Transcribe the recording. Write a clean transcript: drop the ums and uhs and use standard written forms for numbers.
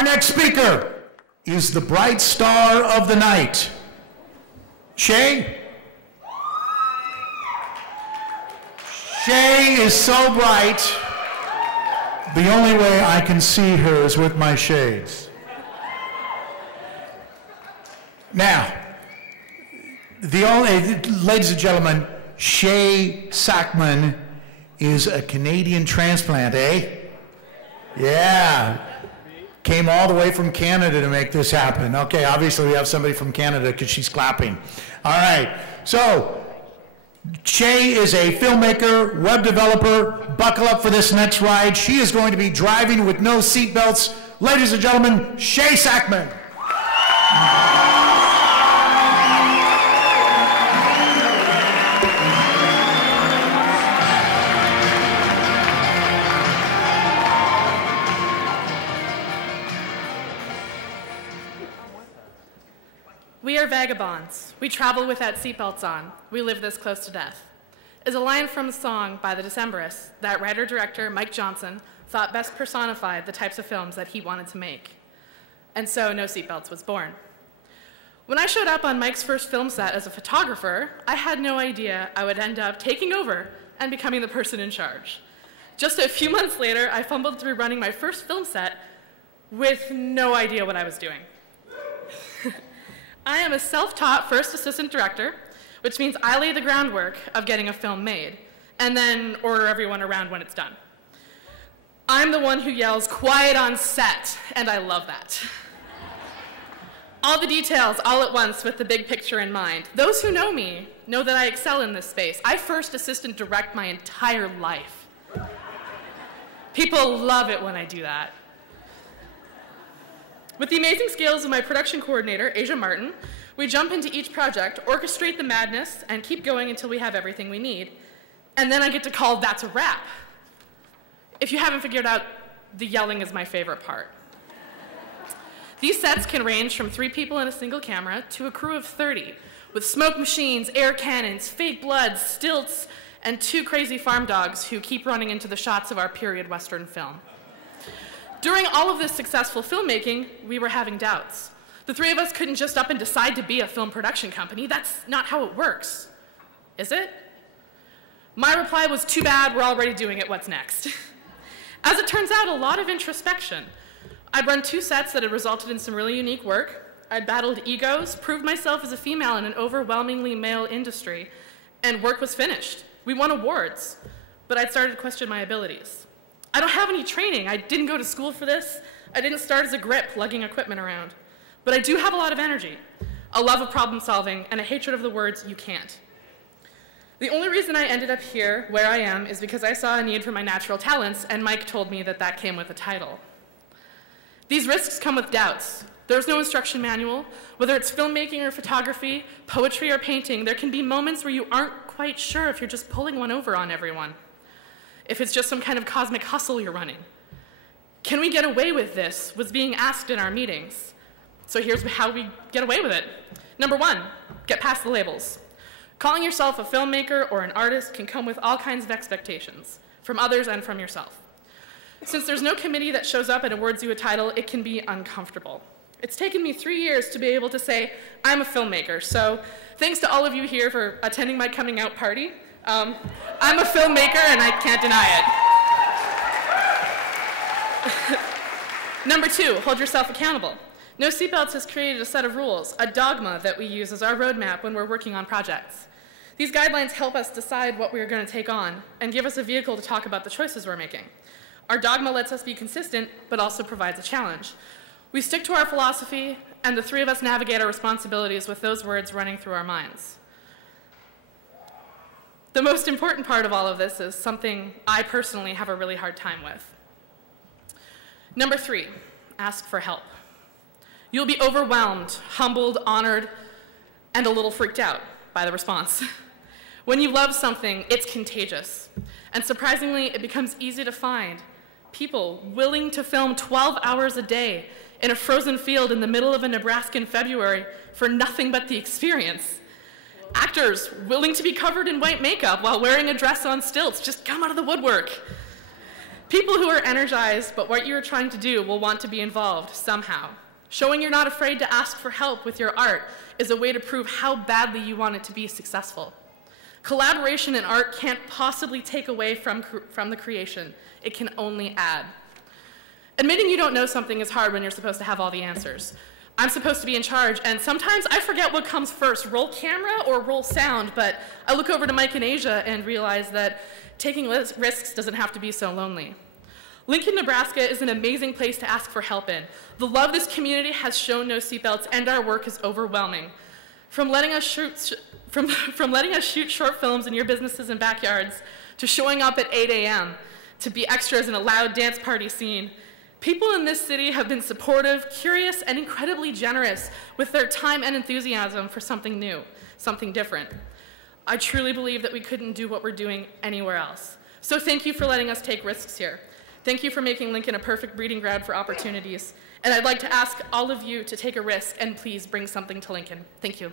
Our next speaker is the bright star of the night, Shae. Shae is so bright, the only way I can see her is with my shades. Now, ladies and gentlemen, Shae Sackman is a Canadian transplant, eh? Yeah. Came all the way from Canada to make this happen. Okay, obviously we have somebody from Canada because she's clapping. All right, so Shae is a filmmaker, web developer. Buckle up for this next ride. She is going to be driving with no seatbelts. Ladies and gentlemen, Shae Sackman. We are vagabonds. We travel without seatbelts on. We live this close to death is a line from a song by the Decemberists that writer-director Mike Johnson thought best personified the types of films that he wanted to make. And so No Seatbelts was born. When I showed up on Mike's first film set as a photographer, I had no idea I would end up taking over and becoming the person in charge. Just a few months later, I fumbled through running my first film set with no idea what I was doing. I am a self-taught first assistant director, which means I lay the groundwork of getting a film made, and then order everyone around when it's done. I'm the one who yells, "Quiet on set," and I love that. All the details, all at once, with the big picture in mind. Those who know me know that I excel in this space. I first assistant direct my entire life. People love it when I do that. With the amazing skills of my production coordinator, Asia Martin, we jump into each project, orchestrate the madness, and keep going until we have everything we need. And then I get to call "That's a wrap." If you haven't figured out, the yelling is my favorite part. These sets can range from 3 people in a single camera to a crew of 30, with smoke machines, air cannons, fake blood, stilts, and 2 crazy farm dogs who keep running into the shots of our period Western film. During all of this successful filmmaking, we were having doubts. The 3 of us couldn't just up and decide to be a film production company. That's not how it works. Is it? My reply was, "Too bad, we're already doing it, what's next?" As it turns out, a lot of introspection. I'd run 2 sets that had resulted in some really unique work. I'd battled egos, proved myself as a female in an overwhelmingly male industry, and work was finished. We won awards, but I'd started to question my abilities. I don't have any training. I didn't go to school for this. I didn't start as a grip lugging equipment around. But I do have a lot of energy, a love of problem solving, and a hatred of the words "you can't." The only reason I ended up here, where I am, is because I saw a need for my natural talents, and Mike told me that that came with a title. These risks come with doubts. There's no instruction manual. Whether it's filmmaking or photography, poetry or painting, there can be moments where you aren't quite sure if you're just pulling one over on everyone. If it's just some kind of cosmic hustle you're running. Can we get away with this was being asked in our meetings. So here's how we get away with it. Number 1, get past the labels. Calling yourself a filmmaker or an artist can come with all kinds of expectations, from others and from yourself. Since there's no committee that shows up and awards you a title, it can be uncomfortable. It's taken me 3 years to be able to say, I'm a filmmaker, so thanks to all of you here for attending my coming out party. I'm a filmmaker and I can't deny it. Number 2, hold yourself accountable. No Seatbelts has created a set of rules, a dogma that we use as our roadmap when we're working on projects. These guidelines help us decide what we're going to take on and give us a vehicle to talk about the choices we're making. Our dogma lets us be consistent, but also provides a challenge. We stick to our philosophy, and the 3 of us navigate our responsibilities with those words running through our minds. The most important part of all of this is something I personally have a really hard time with. Number 3, ask for help. You'll be overwhelmed, humbled, honored, and a little freaked out by the response. When you love something, it's contagious. And surprisingly, it becomes easy to find people willing to film 12 hours a day in a frozen field in the middle of a Nebraskan February for nothing but the experience. Actors willing to be covered in white makeup while wearing a dress on stilts just come out of the woodwork. People who are energized but what you are trying to do will want to be involved somehow. Showing you're not afraid to ask for help with your art is a way to prove how badly you want it to be successful. Collaboration in art can't possibly take away from the creation. It can only add. Admitting you don't know something is hard when you're supposed to have all the answers. I'm supposed to be in charge, and sometimes I forget what comes first, roll camera or roll sound, but I look over to Mike and Asia and realize that taking risks doesn't have to be so lonely. Lincoln, Nebraska is an amazing place to ask for help in. The love this community has shown no seatbelts, and our work is overwhelming. From letting us shoot short films in your businesses and backyards, to showing up at 8 a.m., to be extras in a loud dance party scene, people in this city have been supportive, curious, and incredibly generous with their time and enthusiasm for something new, something different. I truly believe that we couldn't do what we're doing anywhere else. So thank you for letting us take risks here. Thank you for making Lincoln a perfect breeding ground for opportunities. And I'd like to ask all of you to take a risk and please bring something to Lincoln. Thank you.